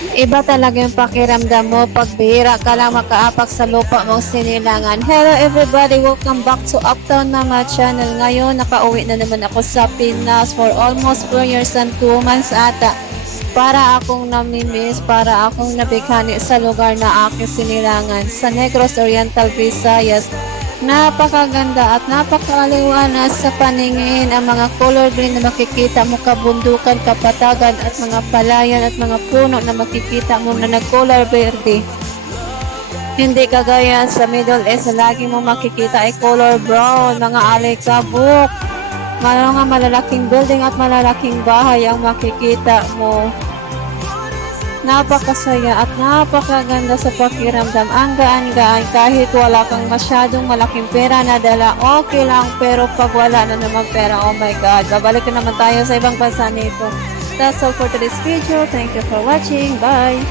Iba talaga yung pakiramdam mo pag bihira ka lang makaapak sa lupa mong sinilangan. Hello everybody! Welcome back to Uptown Mama Channel. Ngayon, nakauwi na naman ako sa Pinas for almost 4 years and 2 months ata. Para akong namimiss, para akong nabighani sa lugar na aking sinilangan sa Negros Oriental, Visayas. Napakaganda at napakaliwanas sa paningin ang mga color green na makikita mo, kabundukan, kapatagan at mga palayan at mga puno na makikita mo na nag-color verde. Hindi kagaya sa Middle East na lagi mo makikita ay color brown, mga alikabok, mga malalaking building at malalaking bahay ang makikita mo. Napakasaya at napakaganda sa pakiramdam. Ang gaan-gaan kahit wala kang masyadong malaking pera na dala, okay lang. Pero pag wala na naman pera, oh my God, babalik na naman tayo sa ibang bansa nito. That's all for today's video. Thank you for watching. Bye!